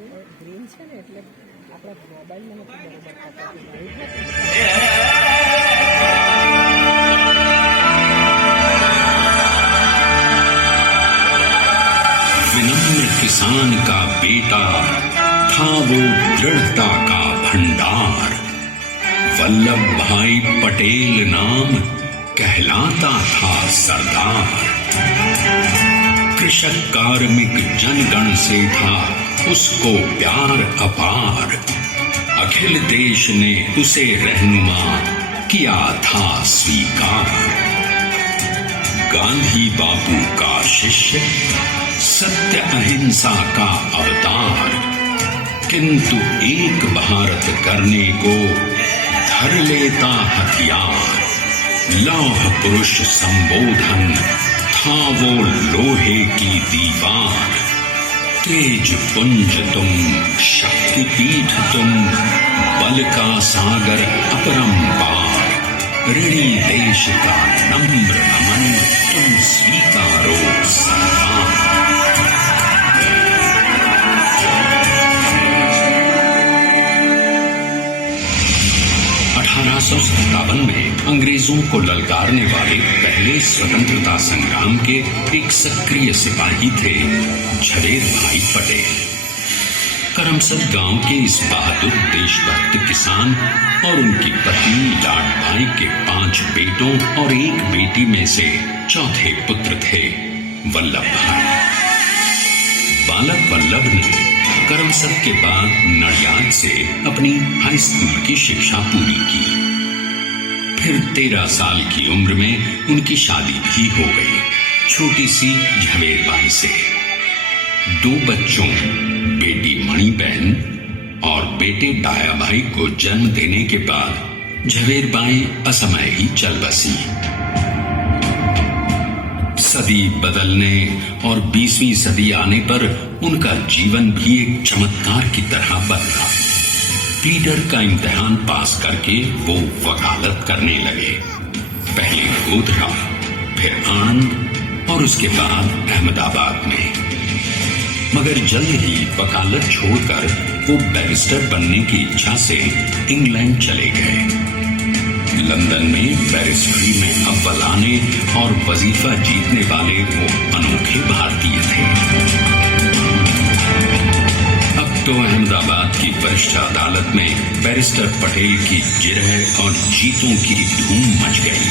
Green છે ને એટલે આપણા મોબાઈલમાં નથી બરોબર થતું. विनम्र किसान का बेटा था वो दृढ़ता का भंडार. वल्लभ भाई पटेल नाम कहलाता था सरदार. कृषक कार्मिक जनगण से था उसको प्यार अपार. अखिल देश ने उसे रहनुमा किया था स्वीकार. गांधी बापू का शिष्य, सत्य अहिंसा का अवतार, किंतु एक भारत करने को धर लेता हथियार. लौह पुरुष संबोधन था वो लोहे की दीवार. तेज पुंज तुम, शक्ति पीठ तुम, बल का सागर अपरंपार. ऋणी देश का नम्र नमन तुम स्वीकारो सरदार. 1857 में अंग्रेजों को ललकारने वाले पहले स्वतंत्रता संग्राम के एक सक्रिय सिपाही थे झवेर भाई पटेल. करमसद गांव के इस बहादुर देशभक्त किसान और उनकी पत्नी लाड भाई के 5 बेटों और 1 बेटी में से चौथे पुत्र थे वल्लभ भाई. बालक वल्लभ ने करमसद के बाद नडियाद से अपनी हाई स्कूल की शिक्षा पूरी की. फिर 13 साल की उम्र में उनकी शादी भी हो गई छोटी सी झवेर बाई से. 2 बच्चों, बेटी मणिबहन और बेटे डाया भाई को जन्म देने के बाद झवेर बाई असमय ही चल बसी. सदी बदलने और 20वीं सदी आने पर उनका जीवन भी एक चमत्कार की तरह बदला. प्लीडर का इम्तिहान पास करके वो वकालत करने लगे. पहले गोधरा, फिर आणंद और उसके बाद अहमदाबाद में. मगर जल्द ही वकालत छोड़कर वो बैरिस्टर बनने की इच्छा से इंग्लैंड चले गए. लंदन में बैरिस्ट्री में अव्वल आने और वजीफा जीतने वाले वो अनोखे भारतीय थे. अब तो अहमदाबाद की वरिष्ठ अदालत में बैरिस्टर पटेल की जिरह और जीतों की धूम मच गई.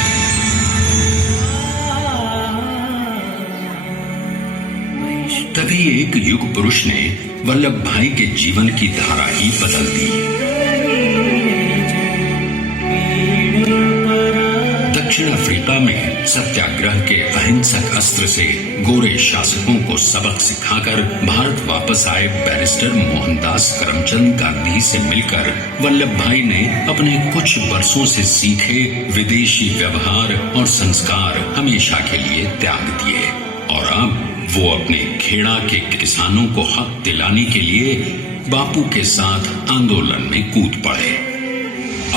तभी एक युग पुरुष ने वल्लभ भाई के जीवन की धारा ही बदल दी. दक्षिण अफ्रीका में सत्याग्रह के अहिंसक अस्त्र से गोरे शासकों को सबक सिखाकर भारत वापस आए बैरिस्टर मोहनदास करमचंद गांधी से मिलकर वल्लभ भाई ने अपने कुछ वर्षों से सीखे विदेशी व्यवहार और संस्कार हमेशा के लिए त्याग दिए और अब वो अपने खेड़ा के किसानों को हक दिलाने के लिए बापू के साथ आंदोलन में कूद पड़े.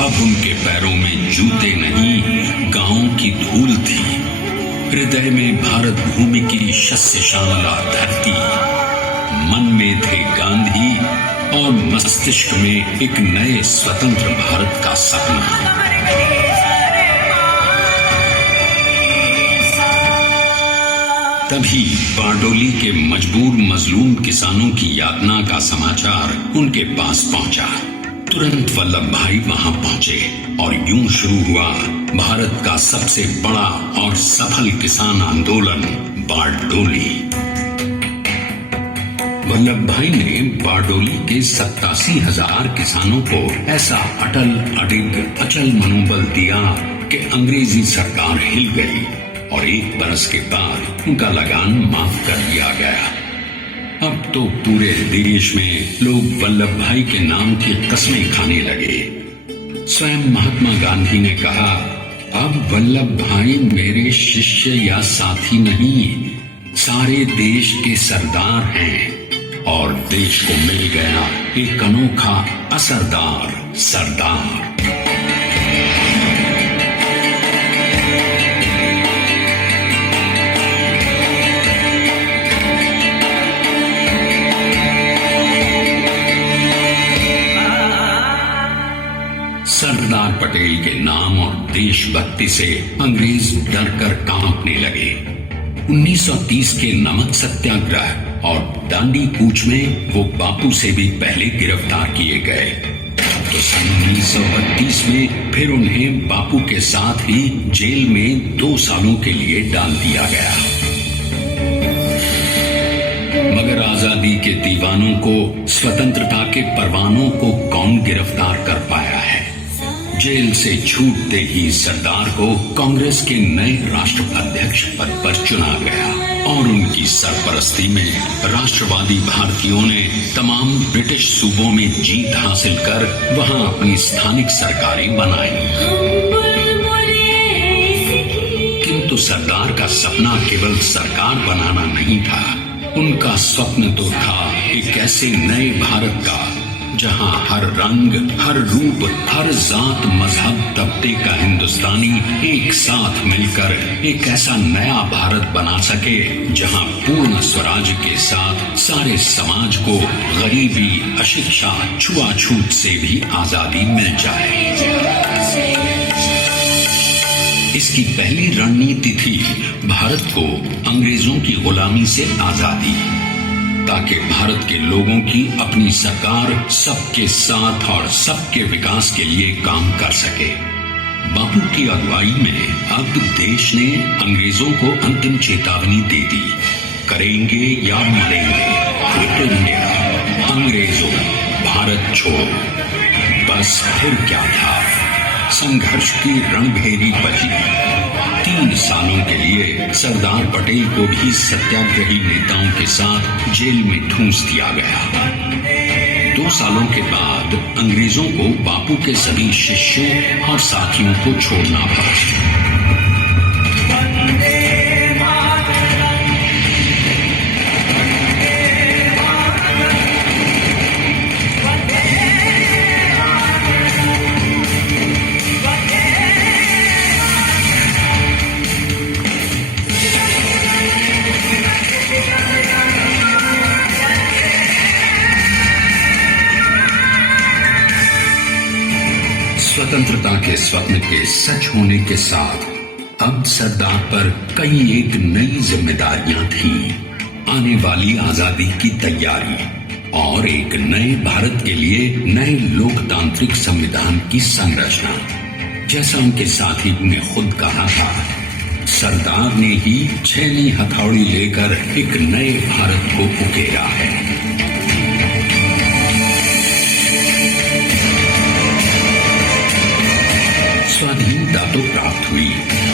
अब उनके पैरों में जूते नहीं, गांवों की धूल थी. हृदय में भारत भूमि की शस्य श्यामला धरती. मन में थे गांधी और मस्तिष्क में एक नए स्वतंत्र भारत का सपना. तभी बारडोली के मजबूर मजलूम किसानों की यातना का समाचार उनके पास पहुंचा. तुरंत वल्लभ भाई वहां पहुंचे और यूं शुरू हुआ भारत का सबसे बड़ा और सफल किसान आंदोलन बारडोली. वल्लभ भाई ने बारडोली के 87,000 किसानों को ऐसा अटल अडिग अचल मनोबल दिया कि अंग्रेजी सरकार हिल गई और 1 बरस के बाद उनका लगान माफ कर दिया गया. अब तो पूरे देश में लोग वल्लभ भाई के नाम की कस्में खाने लगे. स्वयं महात्मा गांधी ने कहा, अब वल्लभ भाई मेरे शिष्य या साथी नहीं, सारे देश के सरदार हैं और देश को मिल गया एक अनोखा असरदार सरदार. देशभक्ति से अंग्रेज डर कर कांपने लगे। 1930 के नमक सत्याग्रह और दांडी कूच में वो बापू से भी पहले गिरफ्तार किए गए। तो सन 1932 में फिर उन्हें बापू के साथ ही जेल में 2 सालों के लिए डाल दिया गया। मगर आजादी के दीवानों को, स्वतंत्रता के परवानों को कौन गिरफ्तार कर पाया है? जेल से छूटते ही सरदार को कांग्रेस के नए राष्ट्राध्यक्ष पद पर चुना गया और उनकी सरपरस्ती में राष्ट्रवादी भारतीयों ने तमाम ब्रिटिश सूबों में जीत हासिल कर वहां अपनी स्थानिक सरकारें बनाई। किंतु सरदार का सपना केवल सरकार बनाना नहीं था। उनका स्वप्न तो था एक ऐसे नए भारत का जहां हर रंग, हर रूप, हर जात, मजहब, तबके का हिंदुस्तानी एक साथ मिलकर एक ऐसा नया भारत बना सके जहां पूर्ण स्वराज के साथ सारे समाज को गरीबी, अशिक्षा, छुआछूत से भी आजादी मिल जाए। इसकी पहली रणनीति थी भारत को अंग्रेजों की गुलामी से आजादी, ताकि भारत के लोगों की अपनी सरकार सबके साथ और सबके विकास के लिए काम कर सके। बापू की अगुवाई में अब देश ने अंग्रेजों को अंतिम चेतावनी दे दी, करेंगे या मरेंगे, क्विट इंडिया, अंग्रेजों भारत छोड़ो। बस फिर क्या था, संघर्ष की रणभेरी बजी। 3 सालों के लिए सरदार पटेल को भी सत्याग्रही नेताओं के साथ जेल में ठूंस दिया गया। 2 सालों के बाद अंग्रेजों को बापू के सभी शिष्यों और साथियों को छोड़ना पड़ा। स्वतंत्रता के स्वप्न के सच होने के साथ अब सरदार पर कई एक नई जिम्मेदारियां थीं। आने वाली आजादी की तैयारी और एक नए भारत के लिए नए लोकतांत्रिक संविधान की संरचना। जैसा उनके साथी ने खुद कहा था, सरदार ने ही 6वीं हथौड़ी लेकर एक नए भारत को उकेरा है। स्वाधीनता तो प्राप्त हुई,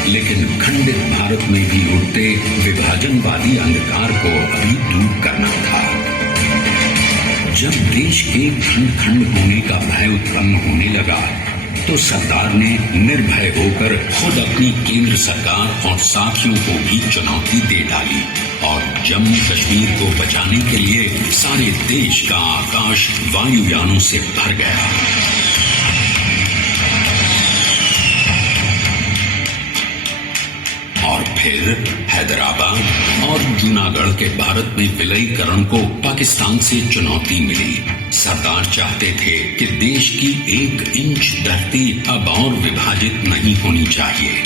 लेकिन खंडित भारत में भी उठते विभाजनवादी अंधकार को अभी दूर करना था। जब देश के खंड खंड होने का भय उत्पन्न होने लगा तो सरदार ने निर्भय होकर खुद अपनी केंद्र सरकार और साथियों को भी चुनौती दे डाली और जम्मू कश्मीर को बचाने के लिए सारे देश का आकाश वायुयानों से भर गया। और फिर हैदराबाद और जूनागढ़ के भारत में विलयीकरण को पाकिस्तान से चुनौती मिली। सरदार चाहते थे कि देश की 1 इंच धरती अब और विभाजित नहीं होनी चाहिए।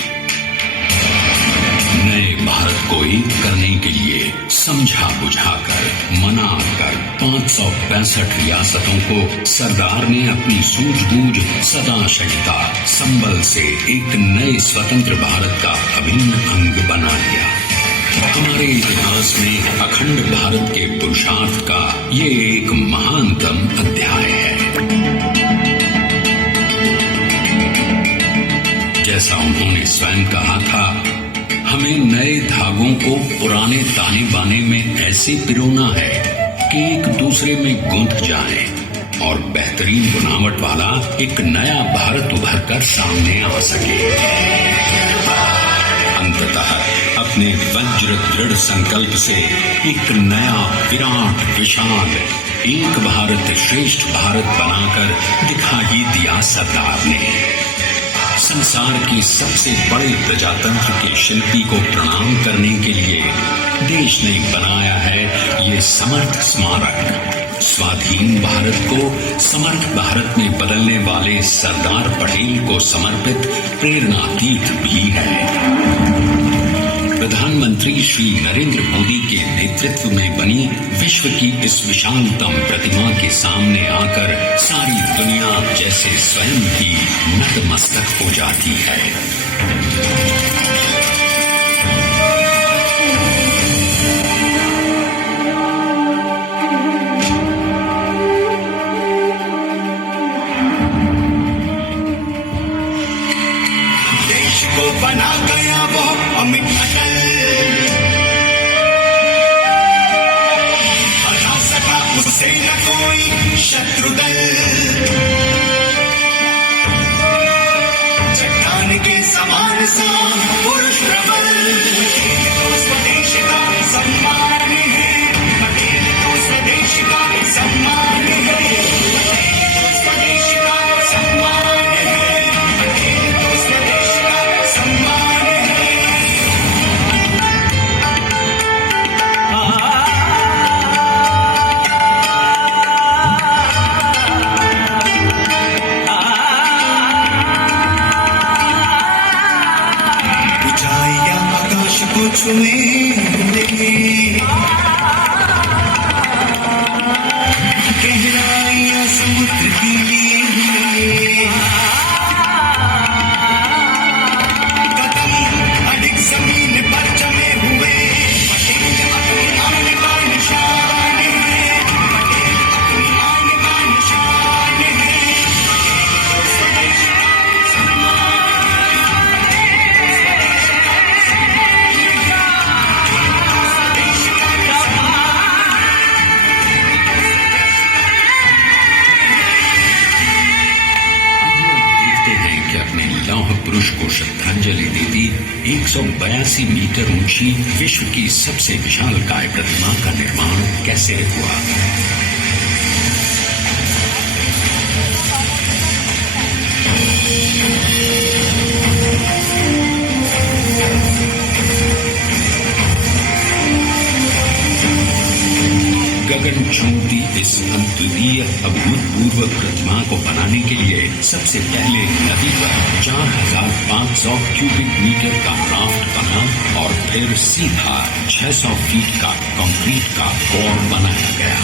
नए भारत को एक करने के लिए समझा बुझाकर, मनाकर 565 रियासतों को सरदार ने अपनी सूझबूझ, सदाशयता, संबल से एक नए स्वतंत्र भारत का अभिन्न अंग बना लिया। हमारे इतिहास में अखंड भारत के पुरुषार्थ का ये एक महानतम अध्याय है। जैसा उन्होंने स्वयं कहा था, हमें नए धागों को पुराने ताने बाने में ऐसे पिरोना है कि एक दूसरे में गूंथ जाए और बेहतरीन बनावट वाला एक नया भारत उभर कर सामने आ सके। अंततः अपने वज्र दृढ़ संकल्प से एक नया विराट विशाल एक भारत श्रेष्ठ भारत बनाकर दिखा ही दिया सरदार ने। संसार के सबसे बड़े प्रजातंत्र के शिल्पी को प्रणाम करने के लिए देश ने बनाया है ये समर्थ स्मारक स्वाधीन भारत को समर्थ भारत में बदलने वाले सरदार पटेल को समर्पित प्रेरणातीर्थ भी है। प्रधानमंत्री श्री नरेंद्र मोदी के नेतृत्व में बनी विश्व की इस विशालतम प्रतिमा के सामने आकर सारी दुनिया जैसे स्वयं ही नतमस्तक हो जाती है। बना गया वो अमित अटल, हरा सका उससे न कोई शत्रु दल। चट्टान के समान सा पुरुष प्रबल, तो स्वदेश का सम्मान है, पटेल तो स्वदेश का सम्मान है, पटेल तो स्वदेश का सम्मान है, पटेल तो स्वदेश का सम्मान है। ऊंचाइयां आकाश को छुए गहराइयां समुद्र की लिए कदम अडिग जमीन पर जमे हुए, पटेल अपनी आन का निशान है, पटेल अपनी आन का निशान है, पटेल तो स्वदेश का सम्मान है, स्वदेश का सम्मान है, स्वदेश का सम्मान। देखते हैं कि अपने लौह पुरुष को श्रद्धांजलि देती 182 मीटर ऊंची विश्व की सबसे विशालकाय प्रतिमा का निर्माण कैसे हुआ। गगन छूती इस अद्वितीय अभूतपूर्व प्रतिमा को बनाने के लिए सबसे पहले नदी पर 4,500 क्यूबिक मीटर का राफ्ट बना और फिर सीधा 600 फीट का कंक्रीट का कोर बनाया गया।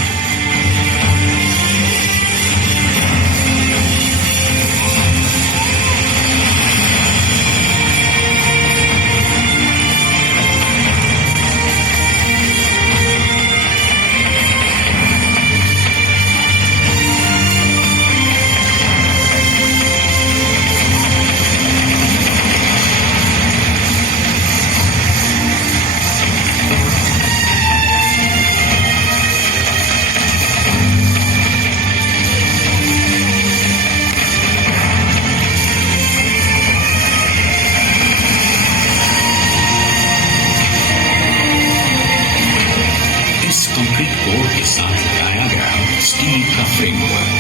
कंक्रीट कोर के साथ लगाया गया स्टील का फ्रेमवर्क।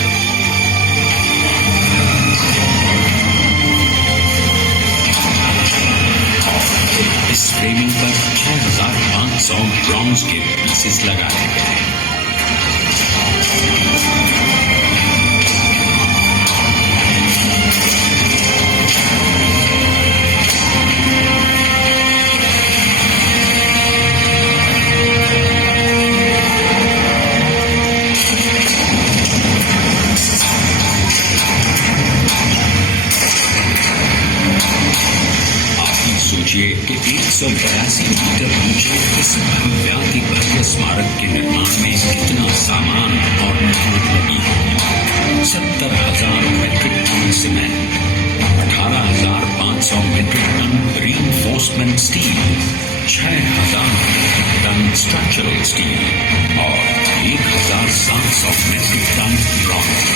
इस फ्रेमिंग पर 6,500 ब्रॉन्ज के पीसेस लगाए गए। सोचिए कि 182 मीटर ऊंचे इस भव्याति भव्य स्मारक के निर्माण में कितना सामान और मेहनत लगी होगी। 70,000 metric tonne cement, 18,500 metric tonne reinforcement steel, 6,000 tonne structural steel और 1,700 मेट्रिक टन ब्रॉन्ज।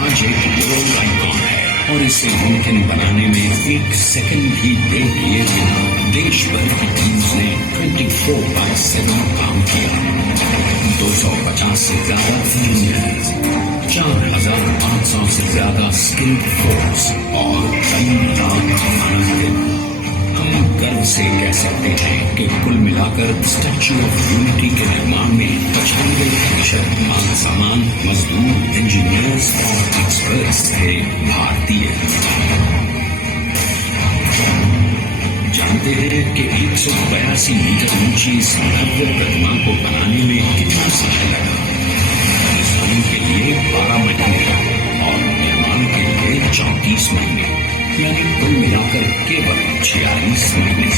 आज एक वर्ल्ड आइकॉन है और इसे मुमकिन बनाने में एक सेकंड भी देर किए बिना देश भर की टीम्स ने 24/7 काम किया। 250 से ज्यादा इंजीनियर्स, 4,500 से ज्यादा स्किल्ड फोर्स और कई लाख मानव। हम गर्व से कह सकते हैं कि कुल मिलाकर स्टैच्यू ऑफ यूनिटी के निर्माण में 95% माल सामान, मजदूर, इंजीनियर्स और एक्सपर्ट्स थे भारतीय। जानते हैं कि 182 मीटर ऊंची इस भव्य प्रतिमा को बनाने में कितना समय लगा? डिजाइन के लिए 12 महीने और निर्माण के लिए 34 महीने, यानी कुल मिलाकर केवल 46 महीने।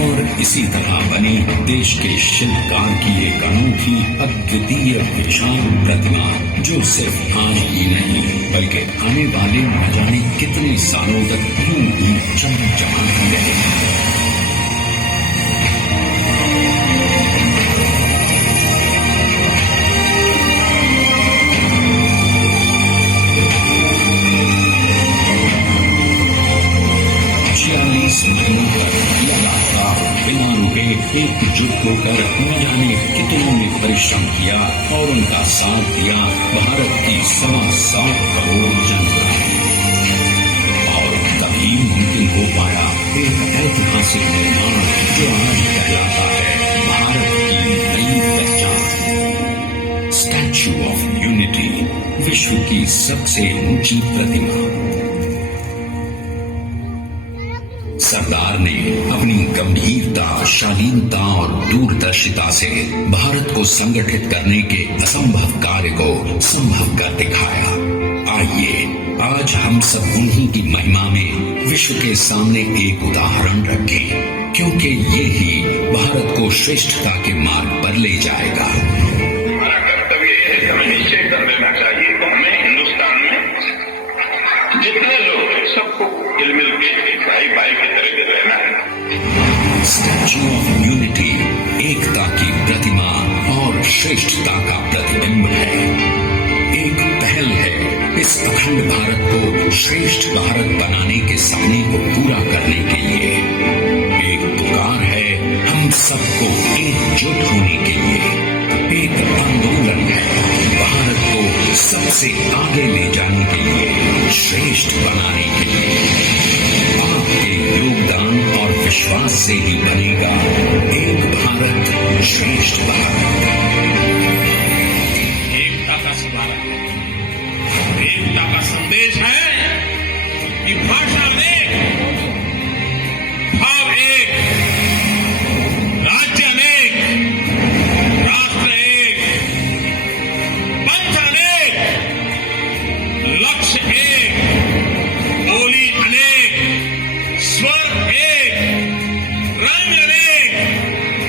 और इसी तरह बनी देश के शिल्पकार की एक अनूठी अद्वितीय विशाल प्रतिमा, जो सिर्फ आज ही नहीं बल्कि आने वाले न जाने कितने सालों तक यूं ही चमचमाती रहेगी। एकजुट होकर न जाने कितनों ने परिश्रम किया और उनका साथ दिया भारत की 125 करोड़ जनता। और तभी मुमकिन हो पाया एक ऐतिहासिक निर्माण जो आज कहलाता है भारत की नई पहचान। स्टैच्यू ऑफ यूनिटी, विश्व की सबसे ऊंची प्रतिमा। सरदार ने अपनी गंभीरता, शालीनता और दूरदर्शिता से भारत को संगठित करने के असंभव कार्य को संभव कर दिखाया। आइए आज हम सब उन्हीं की महिमा में विश्व के सामने एक उदाहरण रखें, क्योंकि ये ही भारत को श्रेष्ठता के मार्ग पर ले जाएगा। हमारा कर्तव्य है, हमें निश्चय कर लेना चाहिए कि हमें हिंदुस्तान में जितने लोग सबको मिल के भाई भाई की तरह रहना है। स्टैच्यू ऑफ यूनिटी एकता की प्रतिमा और श्रेष्ठता का प्रतिबिंब है। एक पहल है इस अखंड भारत को श्रेष्ठ भारत बनाने के सपने को पूरा करने के लिए। एक पुकार है हम सबको एकजुट होने के लिए। एक आंदोलन है भारत को सबसे आगे ले जाने के लिए, श्रेष्ठ बनाने के लिए। आपके योगदान और विश्वास से ही बनेगा एक भारत श्रेष्ठ भारत। एकता का सवाल है, एकता का संदेश है कि भाषा अनेक, भाव एक, राज्य अनेक, राष्ट्र एक, पंथ अनेक, लक्ष्य एक, बोली अनेक, स्वर एक, रंग अनेक,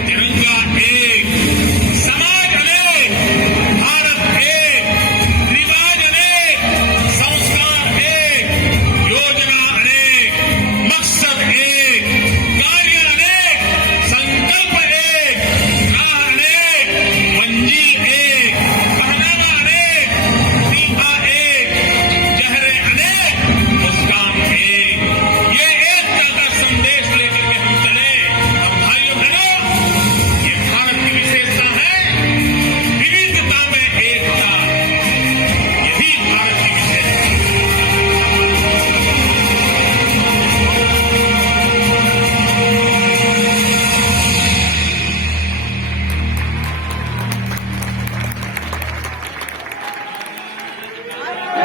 तिरंगा एक, समाज अनेक, भारत एक, रिवाज अनेक, संस्कार एक, योजना अनेक, मकसद एक, कार्य अनेक, संकल्प एक, राह अनेक, मंजिल एक, पहनावा अनेक, सीधा एक, चेहरे अनेक, मुस्कान एक। ये एकता का संदेश लेकर के हम चले। अब भाइयों बहनों, ये भारत की विशेषता है, विविधता में एकता, यही भारत की विशेषता है।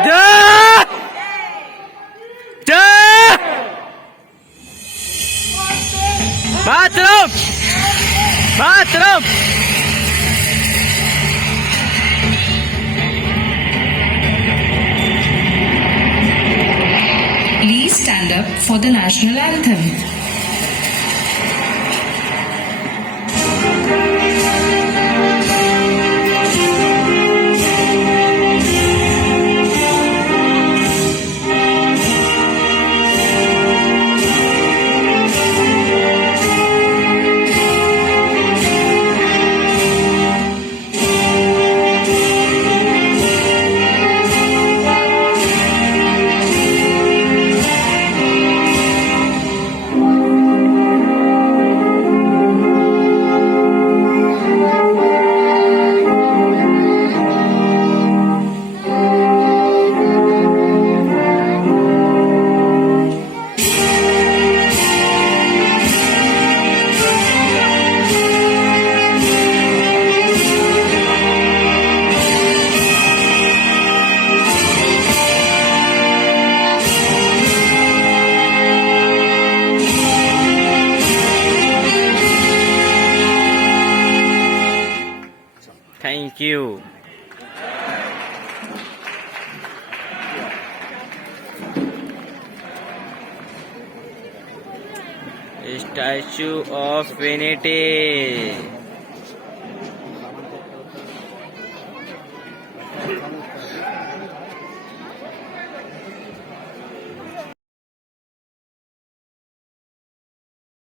जय जय मातरम मातरम। Please stand up for the national anthem. You. Statue of unity.